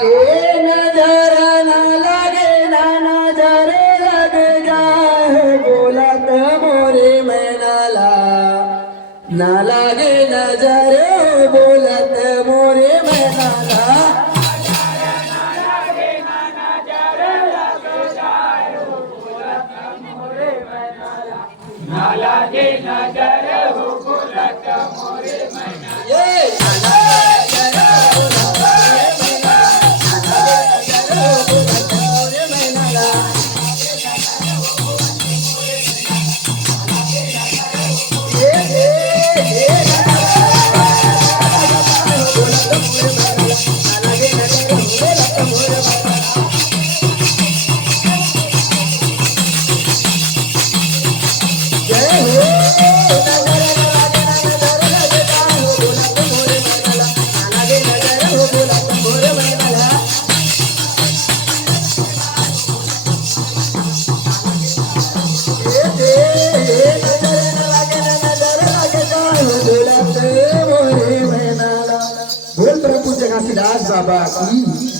ये नजर ना लगे ना नजर लग जाए बोलत मोरे मैनाला ना लगे नजर बोलत मोरे मैनाला बोल प्रभु जगह सिद्धार्थ बाबा की